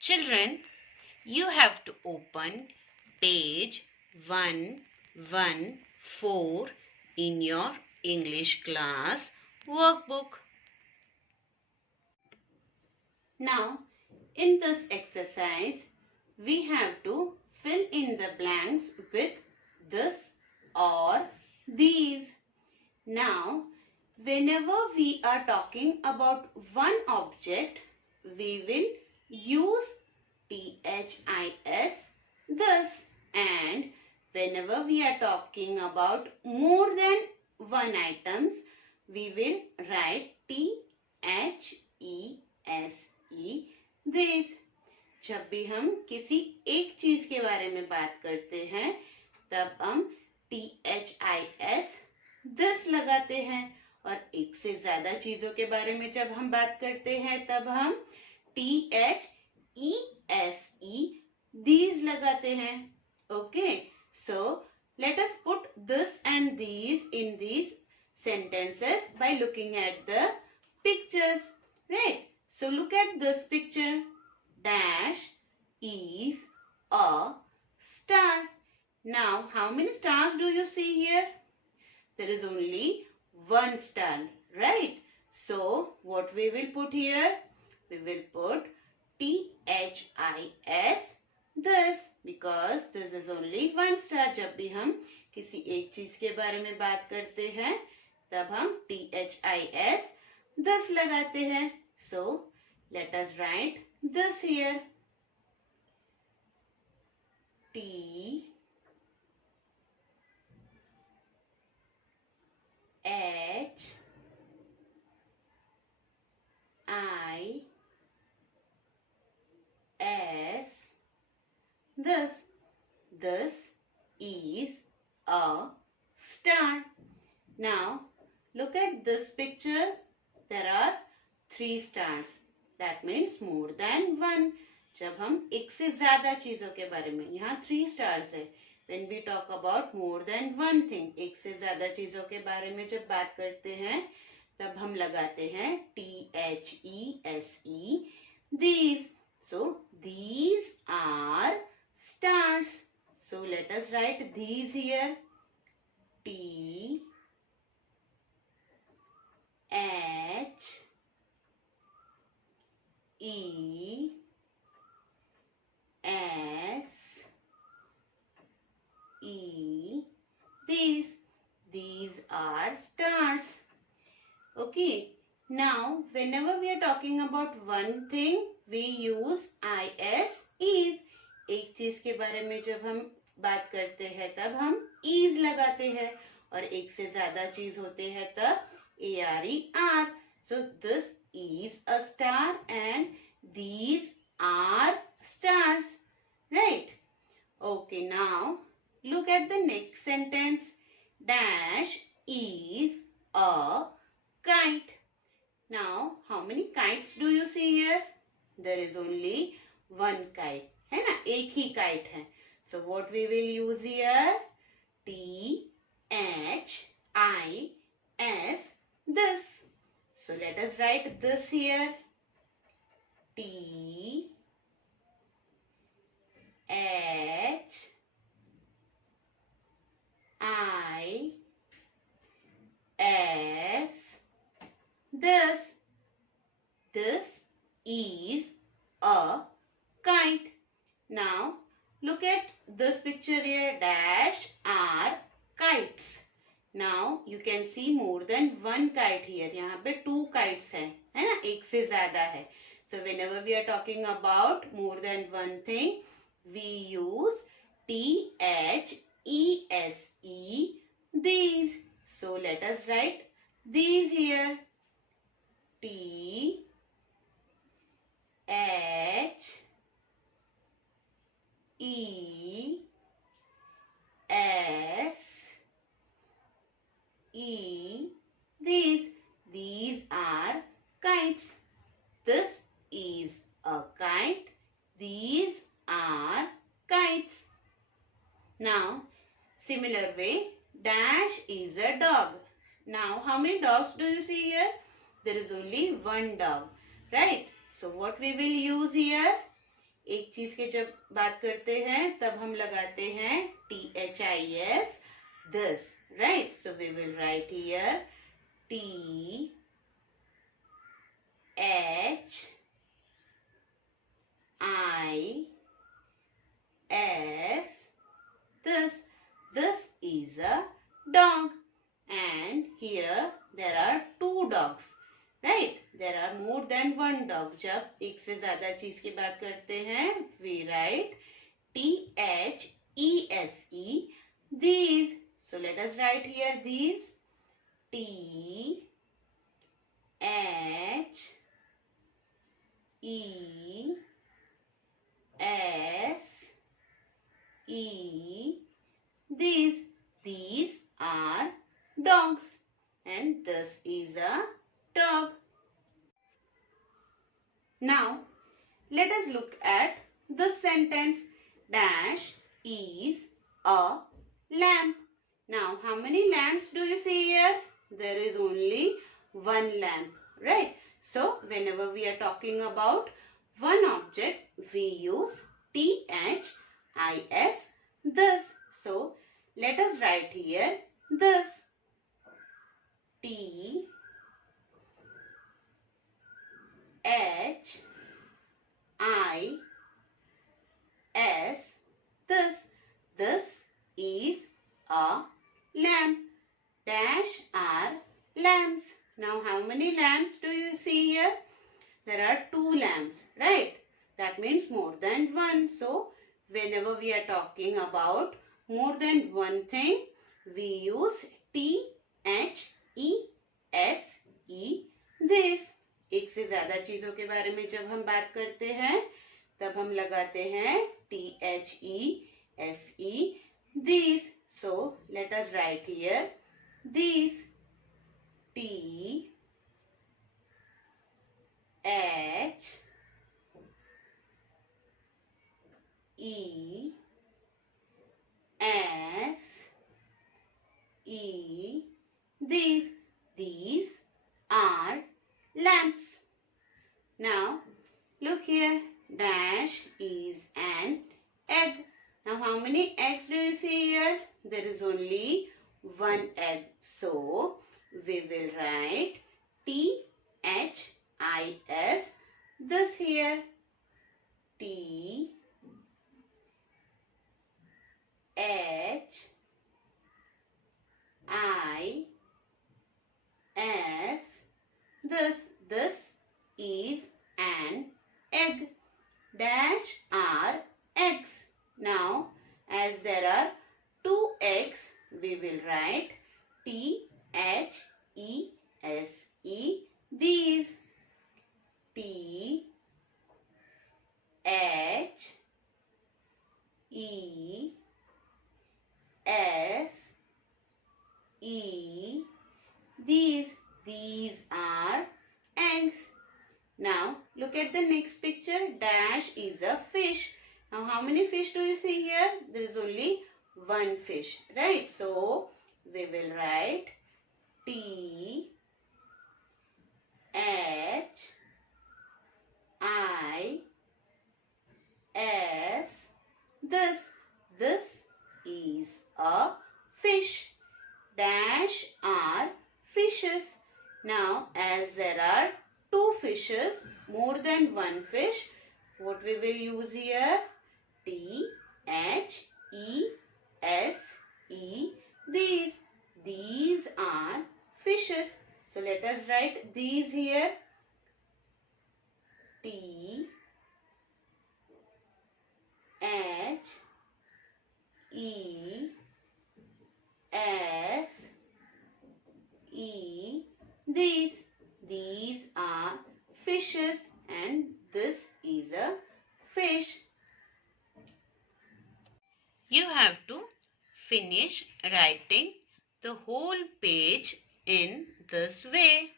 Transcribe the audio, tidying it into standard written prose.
Children, you have to open page 114 in your English class workbook. Now, in this exercise, we have to fill in the blanks with this or these. Now, whenever we are talking about one object, we will use THIS, this, and whenever we are talking about more than one items, we will write THESE, this. जब भी हम किसी एक चीज के बारे में बात करते हैं तब हम THIS this लगाते हैं, और एक से ज्यादा चीजों के बारे में जब हम बात करते हैं तब हम THESE these लगाते हैं. Okay, so let us put this and these in these sentences by looking at the pictures, right? So look at this picture. Dash is a star. Now, how many stars do you see here? There is only one star, right? So, what we will put here? We will put THIS this, because this is only one star. जब भी हम किसी एक चीज के बारे में बात करते हैं तब हम THIS this लगाते हैं. So, let us write this here. THIS this. This is a star. Now, look at this picture. There are 3 stars. That means more than one. जब हम एक से ज्यादा चीजों के बारे में, यहाँ 3 stars है. When we talk about more than one thing, एक से ज्यादा चीजों के बारे में जब बात करते हैं तब हम लगाते हैं THESE these. So these are stars. So let us write these here. THESE these are stars. Okay, now whenever we are talking about one thing, we use IS is. एक चीज के बारे में जब हम बात करते हैं तब हम is लगाते हैं, और एक से ज्यादा चीज होते हैं तब ARER. So this is a star and these are stars, right? Okay, now look at the next sentence. Dash is a kite. Now, how many kites do you see here? There is only one kite. है ना, एक ही kite है. So what we will use here? THIS this. So let us write this here. THIS this. This is a kite. Now look at this picture here. Dash are kites. Now you can see more than one kite here. यहाँ पे 2 kites है ना, एक से ज्यादा है. So whenever we are talking about more than one thing, we use THESE these. So let us write these here. THESE these are kites. This is a kite. These are kites. Now, similar way, Dash is a dog. Now, how many dogs do you see here? There is only one dog, right? So, what we will use here? एक चीज के जब बात करते हैं तब हम लगाते हैं THIS, this, right? So we will write here THIS, this. This is a dog, and here there are two dogs, right? There are more than one dog. जब एक से ज्यादा चीज की बात करते हैं, we write THESE, these. So let us write here these. THESE, these are dogs, and this is a dog. Now let us look at the sentence. Dash is a lamp. Now how many lamps do you see here? There is only one lamp, right? So whenever we are talking about one object, we use THIS, this. So let us write here this. THIS, this. This is a lamp. Dash are lamps. Now how many lamps do you see here? There are two lamps, right? That means more than one. So whenever we are talking about more than one thing, we use THESE, this. एक से ज्यादा चीजों के बारे में जब हम बात करते हैं तब हम लगाते हैं THESE, these. So let us write here these. THESE, these are lamps. Now look here. Dash is an egg. Now how many eggs do you see here? There is only one egg. So we will write THIS, this here. THIS, this is an egg. Dash are eggs. Now as there are two eggs, we will write THESE, these. THESE, these are eggs. Now look at the next picture. Dash is a fish. Now how many fish do you see here? There is only one fish, right? So we will write THIS, this is a fish. Dash are fishes. Now as there are two fishes, more than one fish, what we will use here? THESE, these are fishes. So let us write these here. THESE, these are fishes, and this is a fish. You have to finish writing the whole page in this way.